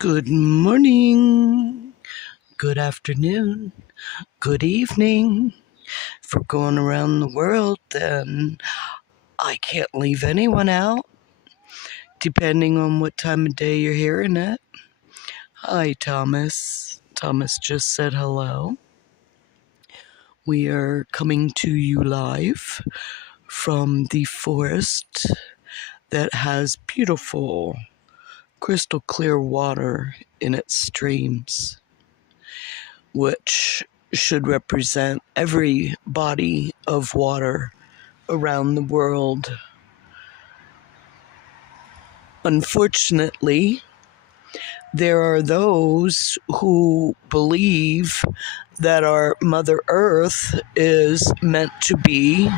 Good morning, good afternoon, good evening. If we're going around the world, then I can't leave anyone out, depending on what time of day you're hearing it. Hi, Thomas. Thomas just said hello. We are coming to you live from the forest that has beautiful, crystal clear water in its streams, which should represent every body of water around the world. Unfortunately, there are those who believe that our Mother Earth is meant to be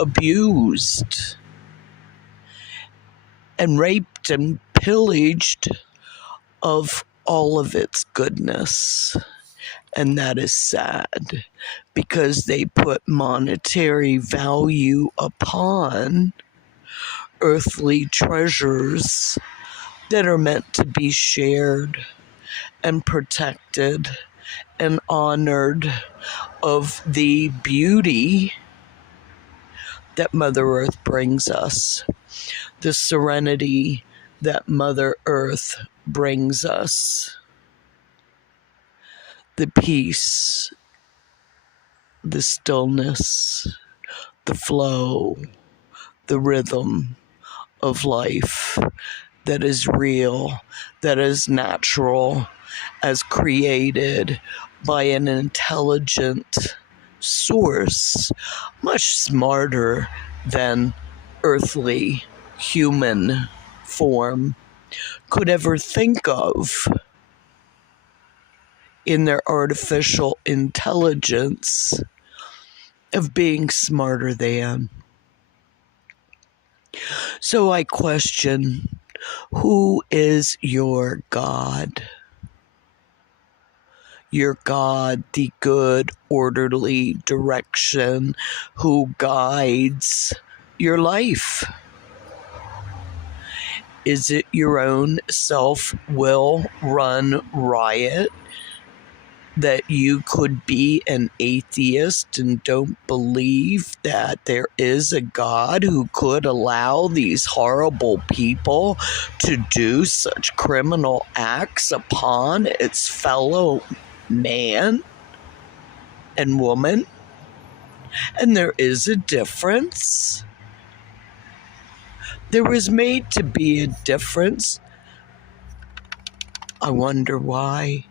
abused and raped and pillaged of all of its goodness. And that is sad, because they put monetary value upon earthly treasures that are meant to be shared and protected and honored of the beauty that Mother Earth brings us, the serenity that Mother Earth brings us, the peace, the stillness, the flow, the rhythm of life that is real, that is natural, as created by an intelligent source, much smarter than earthly human form could ever think of in their artificial intelligence of being smarter than. So I question, who is your God? Your God, the good, orderly direction who guides your life? Is it your own self-will run riot that you could be an atheist and don't believe that there is a God who could allow these horrible people to do such criminal acts upon its fellow man and woman? And there is a difference. There was made to be a difference. I wonder why.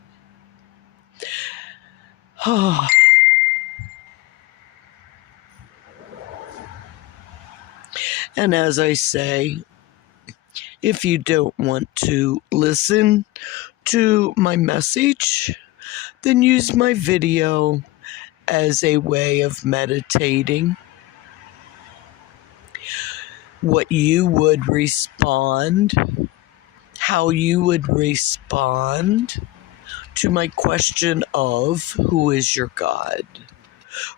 And as I say, if you don't want to listen to my message, then use my video as a way of meditating. What you would respond, how you would respond to my question of who is your God?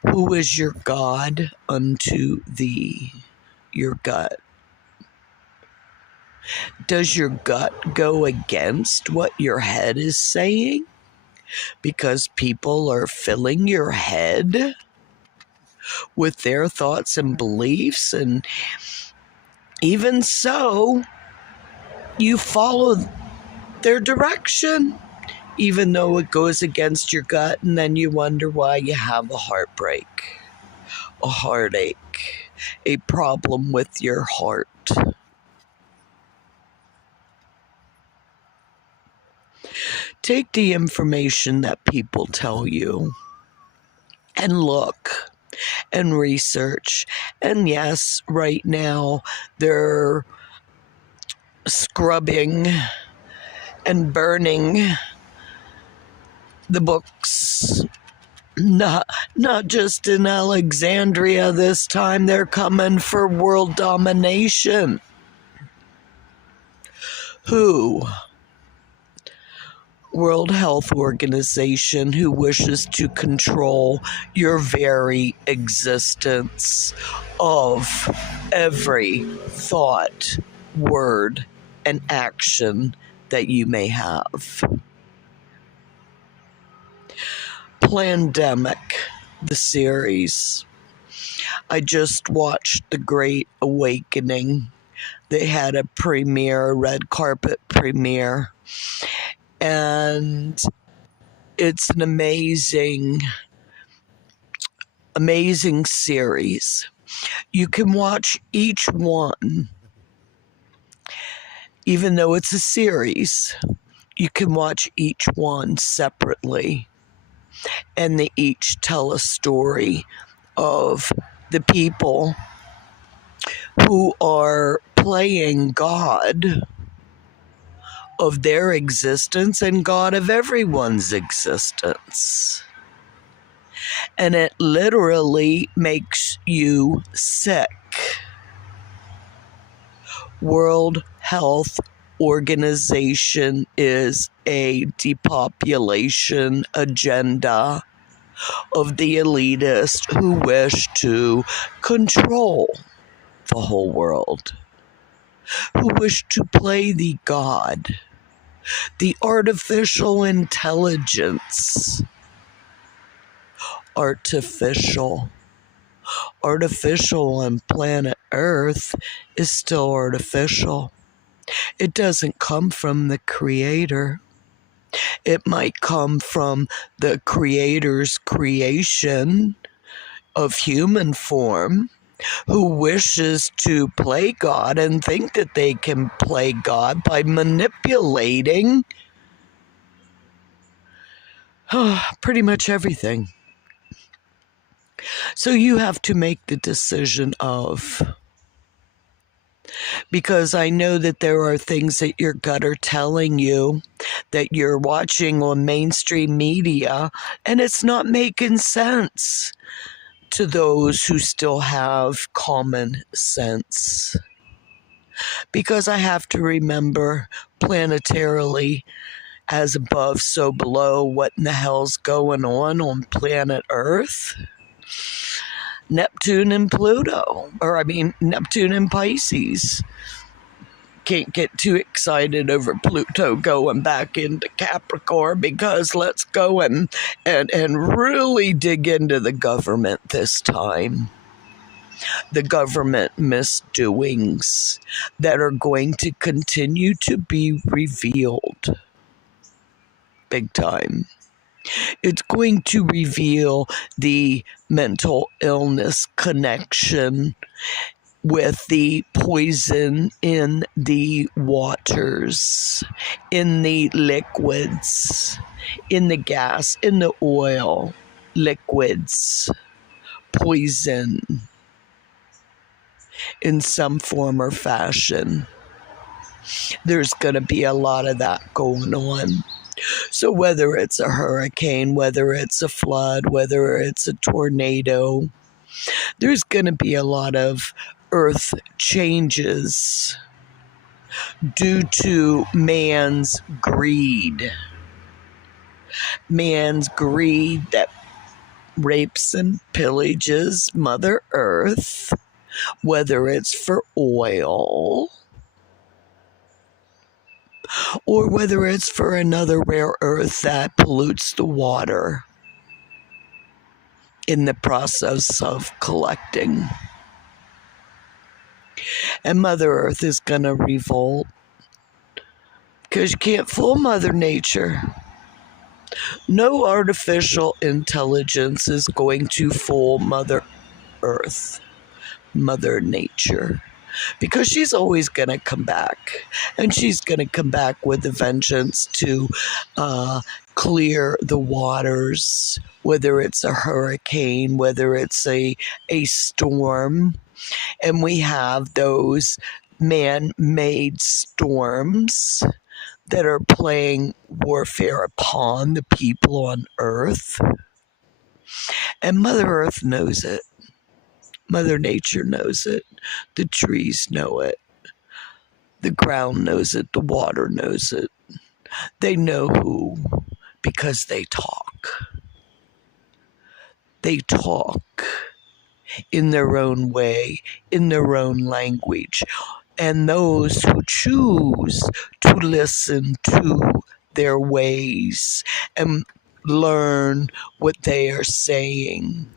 Who is your God unto thee? Your gut. Does your gut go against what your head is saying? Because people are filling your head with their thoughts and beliefs, and even so, you follow their direction, even though it goes against your gut, and then you wonder why you have a heartbreak, a heartache, a problem with your heart. Take the information that people tell you and look and research. And yes, right now they're scrubbing and burning the books. Not just in Alexandria this time. They're coming for world domination. Who? World Health Organization, who wishes to control your very existence of every thought, word, and action that you may have. Plandemic, the series. I just watched The Great Awakening. They had a premiere, red carpet premiere, and it's an amazing series. You can watch each one, even though it's a series, you can watch each one separately, and they each tell a story of the people who are playing God of their existence and God of everyone's existence. And it literally makes you sick. World Health Organization is a depopulation agenda of the elitists who wish to control the whole world, who wish to play the God, the artificial intelligence. Artificial on planet Earth is still artificial. It doesn't come from the Creator. It might come from the Creator's creation of human form, who wishes to play God and think that they can play God by manipulating pretty much everything. So you have to make the decision of, because I know that there are things that your gut are telling you that you're watching on mainstream media, and it's not making sense to those who still have common sense. Because I have to remember, planetarily, as above, so below, what in the hell's going on planet Earth? Neptune and Pluto, Neptune and Pisces. Can't get too excited over Pluto going back into Capricorn, because let's go and really dig into the government this time. The government misdoings that are going to continue to be revealed big time. It's going to reveal the mental illness connection with the poison in the waters, in the liquids, in the gas, in the oil, liquids, poison in some form or fashion. There's going to be a lot of that going on. So whether it's a hurricane, whether it's a flood, whether it's a tornado, there's going to be a lot of earth changes due to man's greed. Man's greed that rapes and pillages Mother Earth, whether it's for oil or whether it's for another rare earth that pollutes the water in the process of collecting. And Mother Earth is going to revolt, because you can't fool Mother Nature. No artificial intelligence is going to fool Mother Earth, Mother Nature, because she's always going to come back, and she's going to come back with a vengeance to clear the waters, whether it's a hurricane, whether it's a storm. And we have those man-made storms that are playing warfare upon the people on Earth. And Mother Earth knows it. Mother Nature knows it. The trees know it. The ground knows it. The water knows it. They know who, because they talk. They talk in their own way, in their own language. and those who choose to listen to their ways and learn what they are saying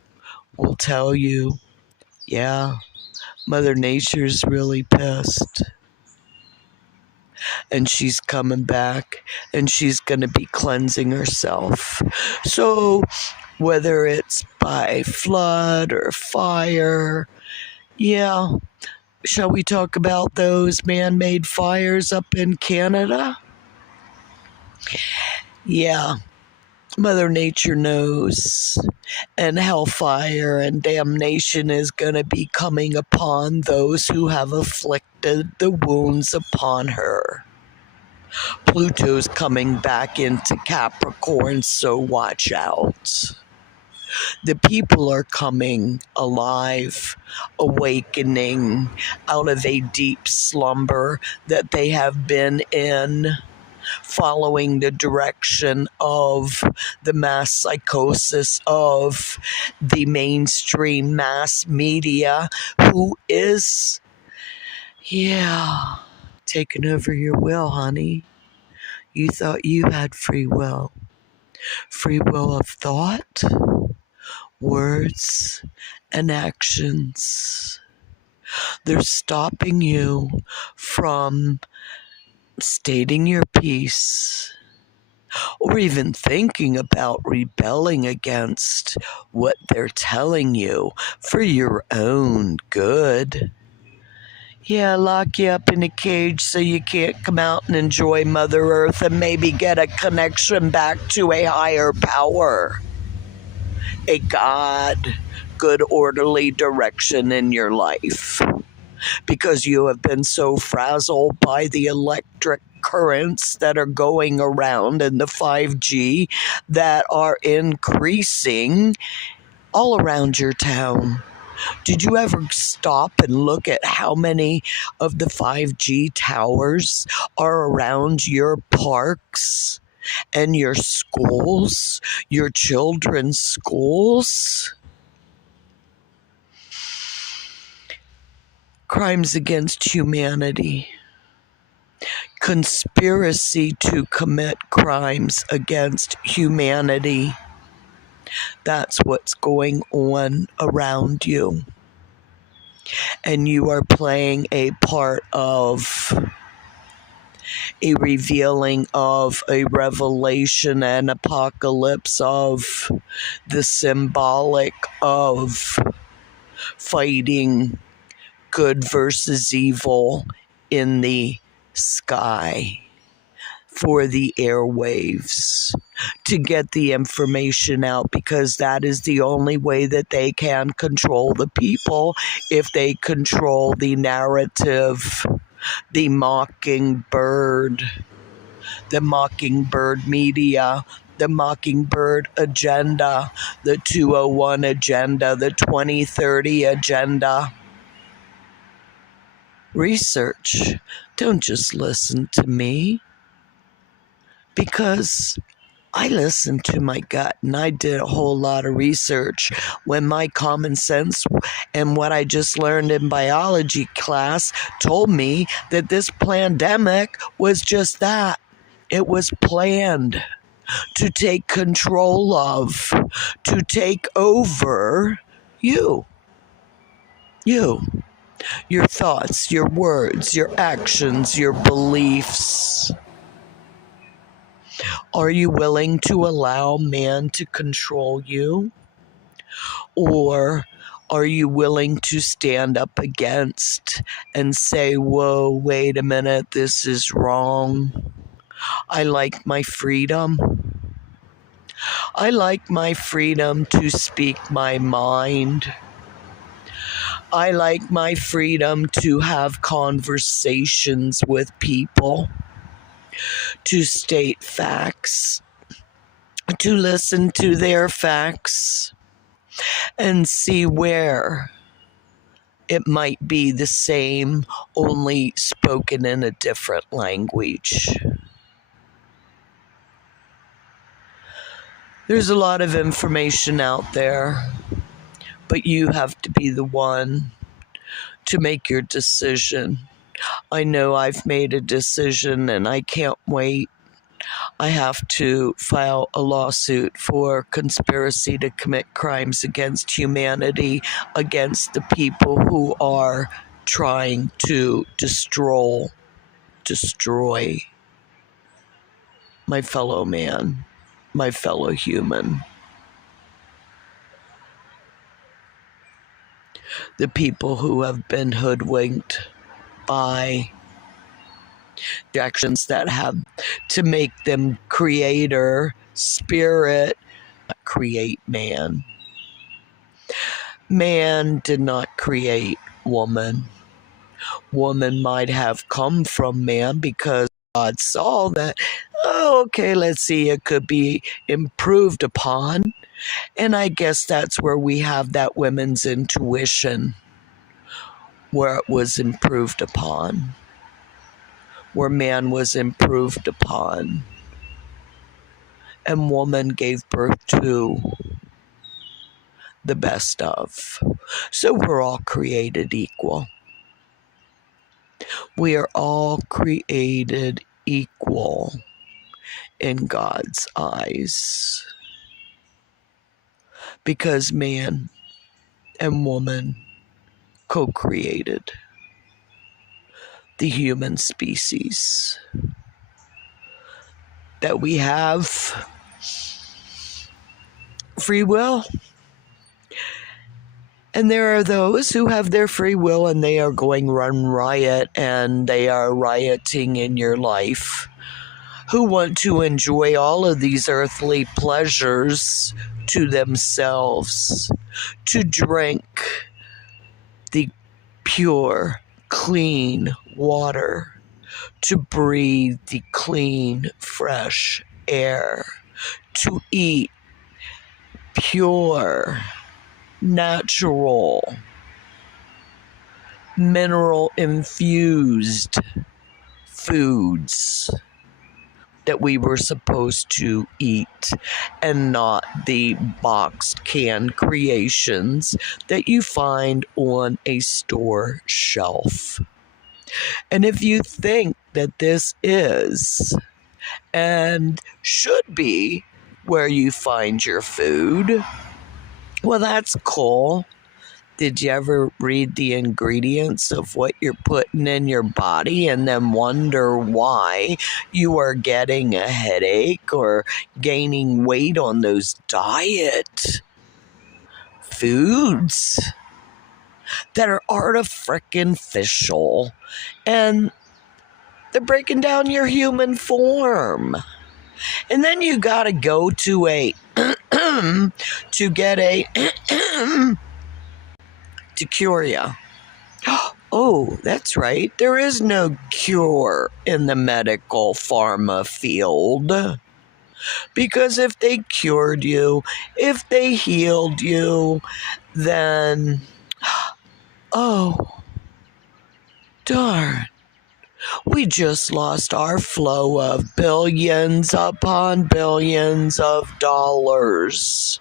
will tell you, yeah, Mother Nature's really pissed. And she's coming back and she's going to be cleansing herself. So, whether it's by flood or fire, yeah, shall we talk about those man made fires up in Canada? Yeah, Mother Nature knows, and hellfire and damnation is going to be coming upon those who have afflicted the wounds upon her. Pluto's coming back into Capricorn, so watch out. The people are coming alive, awakening out of a deep slumber that they have been in, following the direction of the mass psychosis of the mainstream mass media, who is, taking over your will, honey. You thought you had free will of thought, words, and actions. They're stopping you from stating your piece or even thinking about rebelling against what they're telling you for your own good. Yeah, lock you up in a cage so you can't come out and enjoy Mother Earth and maybe get a connection back to a higher power, a God, good orderly direction in your life. Because you have been so frazzled by the electric currents that are going around and the 5G that are increasing all around your town. Did you ever stop and look at how many of the 5G towers are around your parks and your schools, your children's schools? Crimes against humanity. Conspiracy to commit crimes against humanity. That's what's going on around you. And you are playing a part of a revealing of a revelation and apocalypse of the symbolic of fighting good versus evil in the sky for the airwaves to get the information out, because that is the only way that they can control the people, if they control the narrative, the mockingbird media, the mockingbird agenda, the 201 agenda, the 2030 agenda. Research. Don't just listen to me, because I listened to my gut and I did a whole lot of research when my common sense and what I just learned in biology class told me that this pandemic was just that. It was planned to take control of, to take over you. Your thoughts, your words, your actions, your beliefs. Are you willing to allow man to control you? Or are you willing to stand up against and say, whoa, wait a minute, this is wrong. I like my freedom. I like my freedom to speak my mind. I like my freedom to have conversations with people, to state facts, to listen to their facts, and see where it might be the same, only spoken in a different language. There's a lot of information out there, but you have to be the one to make your decision. I know I've made a decision and I can't wait. I have to file a lawsuit for conspiracy to commit crimes against humanity, against the people who are trying to destroy my fellow man, my fellow human. The people who have been hoodwinked by the actions that have to make them creator, spirit, create man. Man did not create woman. Woman might have come from man because God saw that, oh, okay, let's see, it could be improved upon. And I guess that's where we have that women's intuition, where it was improved upon, where man was improved upon, and woman gave birth to the best of. So we're all created equal. We are all created equal in God's eyes, because man and woman co-created the human species. That we have free will, and there are those who have their free will and they are going run riot and they are rioting in your life, who want to enjoy all of these earthly pleasures to themselves, to drink the pure, clean water, to breathe the clean, fresh air, to eat pure, natural, mineral-infused foods that we were supposed to eat, and not the boxed canned creations that you find on a store shelf. And if you think that this is and should be where you find your food, well, that's cool. Did you ever read the ingredients of what you're putting in your body and then wonder why you are getting a headache or gaining weight on those diet foods that are artificial and they're breaking down your human form? And then you gotta go to a to get a to cure you. Oh, that's right. There is no cure in the medical pharma field. Because if they cured you, if they healed you, then, oh, darn, we just lost our flow of billions upon billions of dollars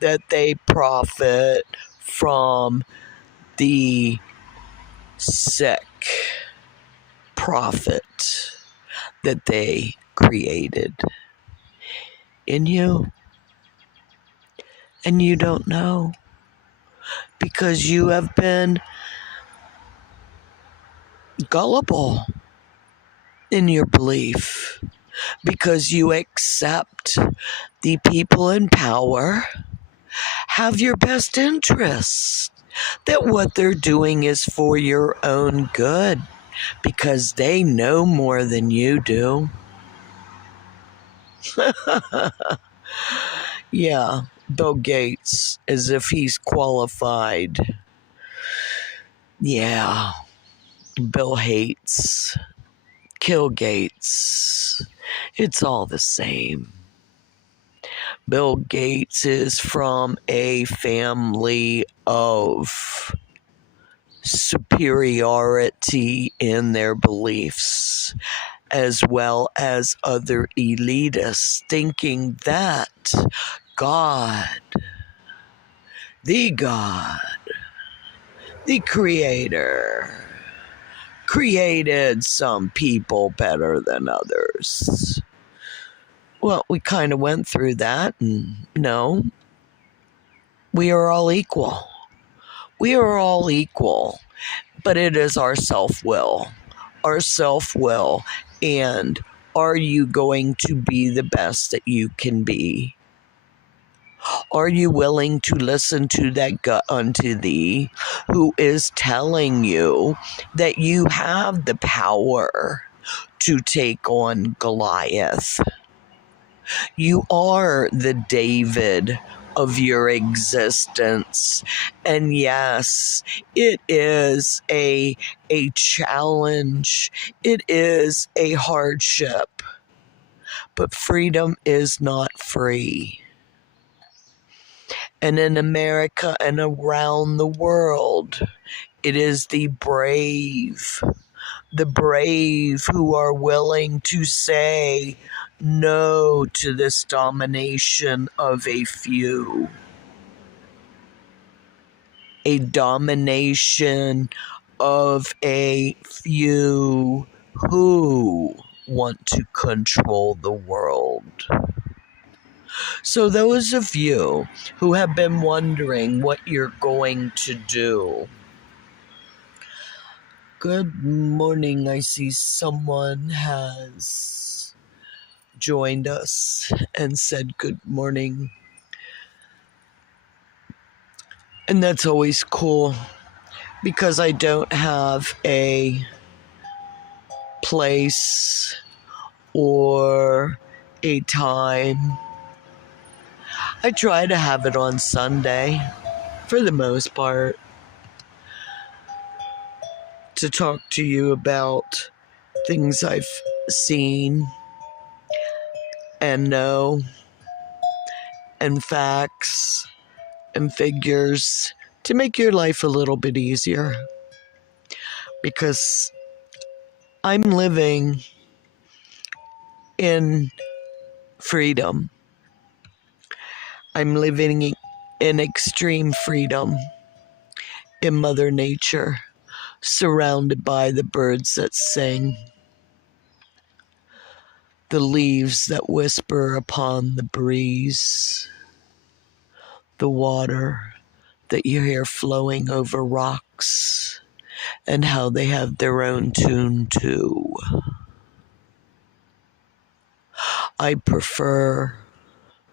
that they profit from the sick profit that they created in you. And you don't know, because you have been gullible in your belief, because you accept the people in power have your best interests, that what they're doing is for your own good, because they know more than you do. Yeah, Bill Gates, as if he's qualified. Yeah, Bill hates, Kill Gates. It's all the same. Bill Gates is from a family of superiority in their beliefs, as well as other elitists, thinking that God, the creator, created some people better than others. Well, we kind of went through that, and no, we are all equal. We are all equal, but it is our self-will. Our self-will, and are you going to be the best that you can be? Are you willing to listen to that gut unto thee who is telling you that you have the power to take on Goliath? You are the David of your existence. And yes, it is a challenge. It is a hardship. But freedom is not free. And in America and around the world, it is the brave who are willing to say no to this domination of a few. A domination of a few who want to control the world. So those of you who have been wondering what you're going to do, good morning. I see someone has joined us and said good morning. And that's always cool because I don't have a place or a time. I try to have it on Sunday for the most part to talk to you about things I've seen and know and facts and figures to make your life a little bit easier, because I'm living in freedom. I'm living in extreme freedom in Mother Nature, surrounded by the birds that sing, the leaves that whisper upon the breeze, the water that you hear flowing over rocks, and how they have their own tune too. I prefer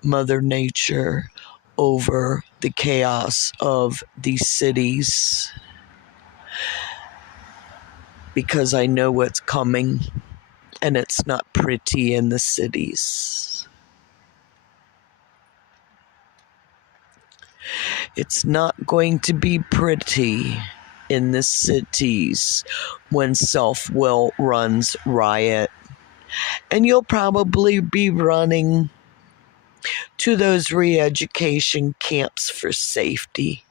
Mother Nature over the chaos of these cities because I know what's coming, and it's not pretty in the cities. It's not going to be pretty in the cities when self-will runs riot. And you'll probably be running to those re-education camps for safety,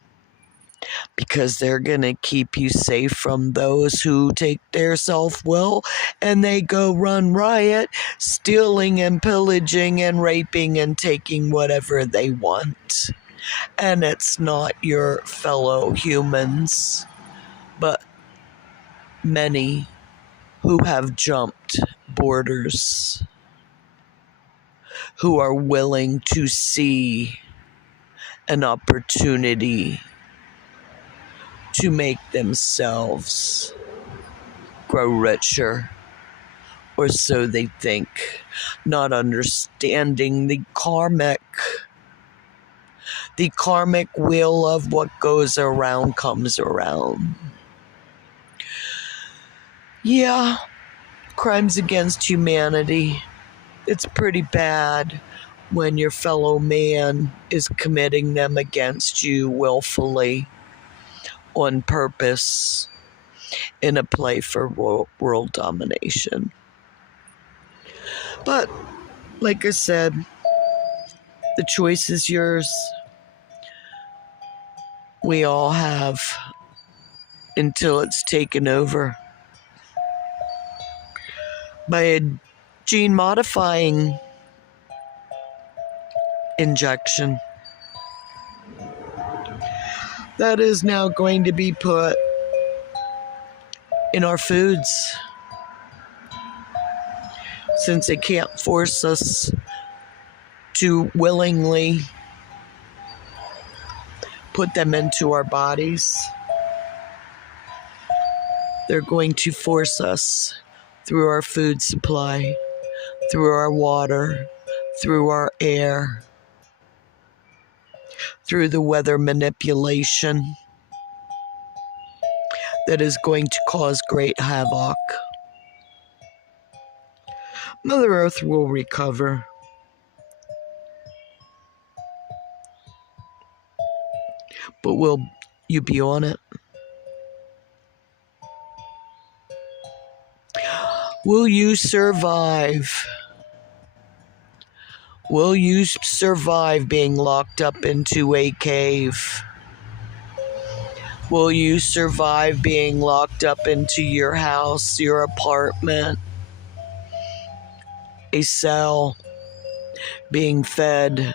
because they're going to keep you safe from those who take their self-will and they go run riot, stealing and pillaging and raping and taking whatever they want. And it's not your fellow humans, but many who have jumped borders, who are willing to see an opportunity to make themselves grow richer, or so they think, not understanding the karmic wheel of what goes around comes around. Yeah, crimes against humanity. It's pretty bad when your fellow man is committing them against you willfully, on purpose, in a play for world domination. But, like I said, the choice is yours. We all have until it's taken over by a gene-modifying injection that is now going to be put in our foods, since they can't force us to willingly put them into our bodies. They're going to force us through our food supply, through our water, through our air, through the weather manipulation that is going to cause great havoc. Mother Earth will recover. But will you be on it? Will you survive? Will you survive being locked up into a cave? Will you survive being locked up into your house, your apartment, a cell, being fed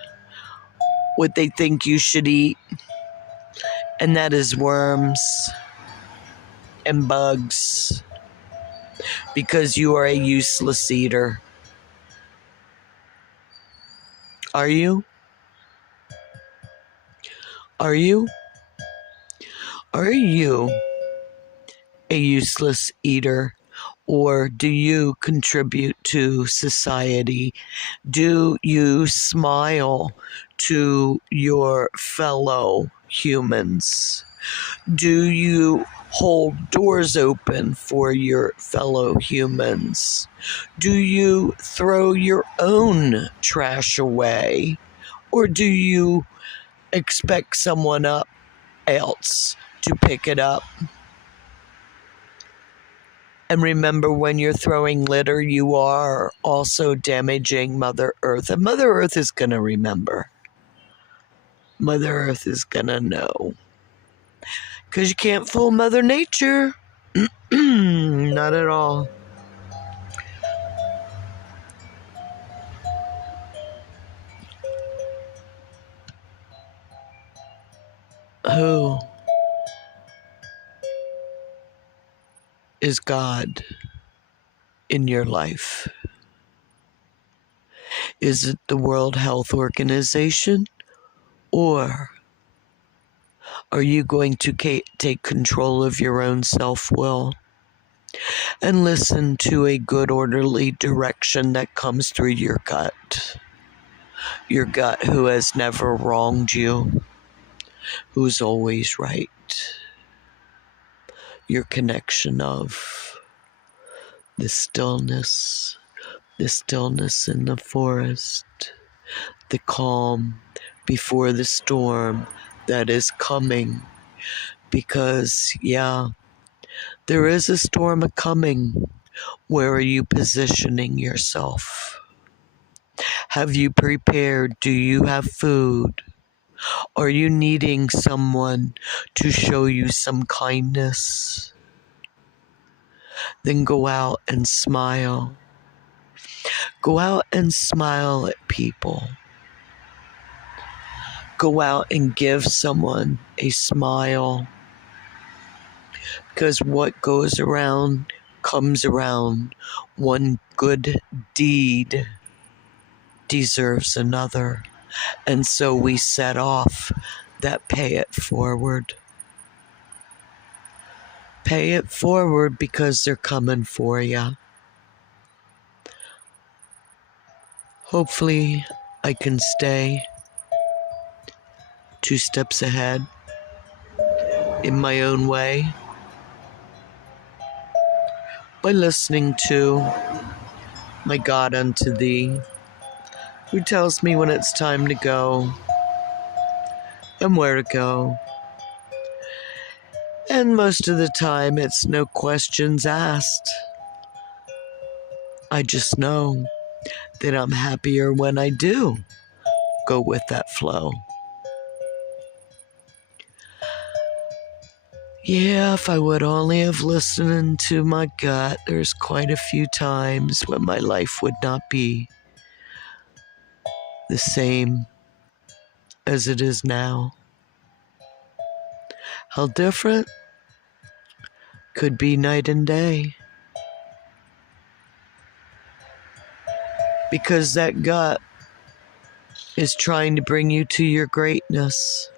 what they think you should eat? And that is worms and bugs, because you are a useless eater. Are you? Are you? Are you a useless eater? Or do you contribute to society? Do you smile to your fellow humans? Do you hold doors open for your fellow humans? Do you throw your own trash away? Or do you expect someone else to pick it up? And remember, when you're throwing litter, you are also damaging Mother Earth. And Mother Earth is going to remember. Mother Earth is going to know. Because you can't fool Mother Nature. Not at all. Who is God in your life? Is it the World Health Organization? Or are you going to take control of your own self-will and listen to a good, orderly direction that comes through your gut? Your gut, who has never wronged you, who's always right. Your connection of the stillness in the forest, the calm before the storm that is coming. Because, yeah, there is a storm a-coming. Where are you positioning yourself? Have you prepared? Do you have food? Are you needing someone to show you some kindness? Then go out and smile. Go out and smile at people. Go out and give someone a smile. Because what goes around comes around. One good deed deserves another. And so we set off that pay it forward. Pay it forward, because they're coming for you. Hopefully, I can stay 2 steps ahead in my own way by listening to my God unto thee, who tells me when it's time to go and where to go. And most of the time, it's no questions asked. I just know that I'm happier when I do go with that flow. Yeah, if I would only have listened to my gut, there's quite a few times when my life would not be the same as it is now. How different? Could be night and day. Because that gut is trying to bring you to your greatness.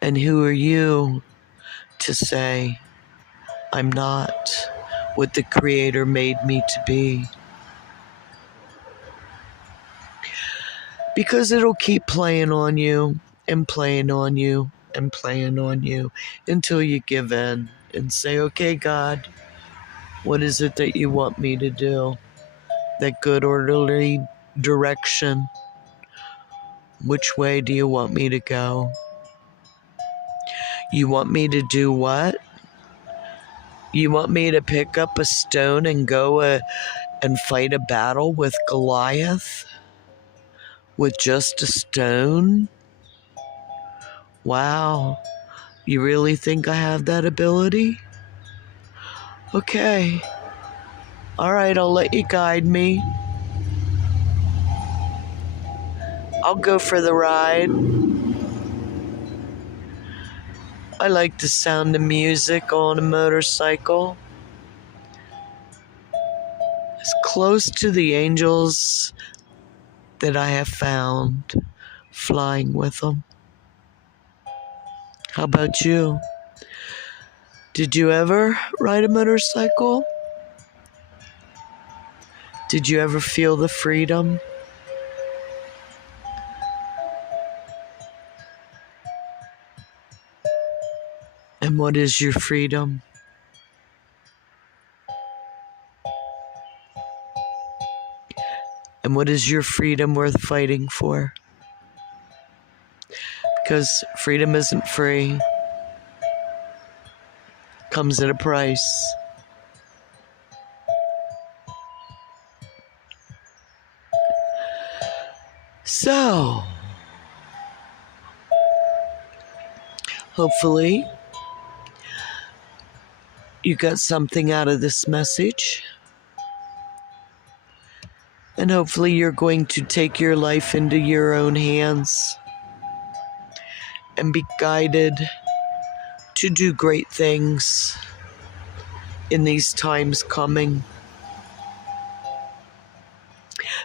And who are you to say, I'm not what the Creator made me to be? Because it'll keep playing on you and playing on you and playing on you until you give in and say, okay, God, what is it that you want me to do? That good orderly direction. Which way do you want me to go? You want me to do what? You want me to pick up a stone and go and fight a battle with Goliath? With just a stone? Wow. You really think I have that ability? Okay. All right, I'll let you guide me. I'll go for the ride. I like the sound of music on a motorcycle. As close to the angels that I have found, flying with them. How about you? Did you ever ride a motorcycle? Did you ever feel the freedom? And what is your freedom? And what is your freedom worth fighting for? Because freedom isn't free. Comes at a price. So, hopefully, you got something out of this message. And hopefully you're going to take your life into your own hands and be guided to do great things in these times coming.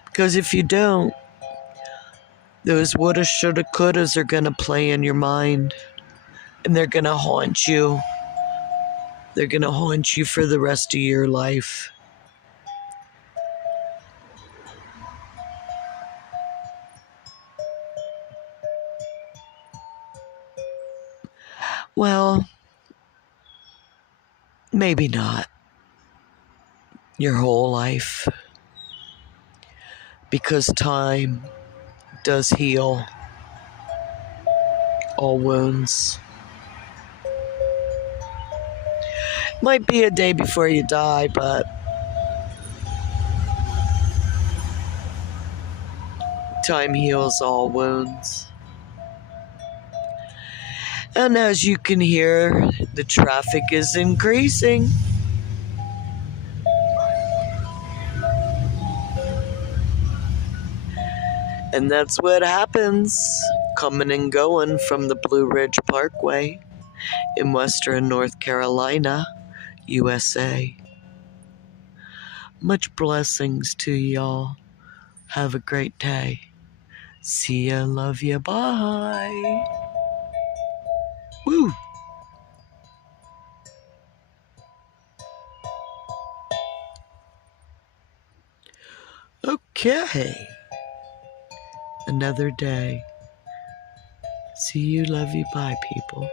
Because if you don't, those woulda, shoulda, couldas are going to play in your mind. And they're going to haunt you. They're going to haunt you for the rest of your life. Well, maybe not. Your whole life. Because time does heal all wounds. Might be a day before you die, but time heals all wounds. And as you can hear, the traffic is increasing. And that's what happens coming and going from the Blue Ridge Parkway in Western North Carolina, USA. Much blessings to y'all. Have a great day. See ya, love ya, bye. Woo! Okay. Another day. See you, love you, bye, people.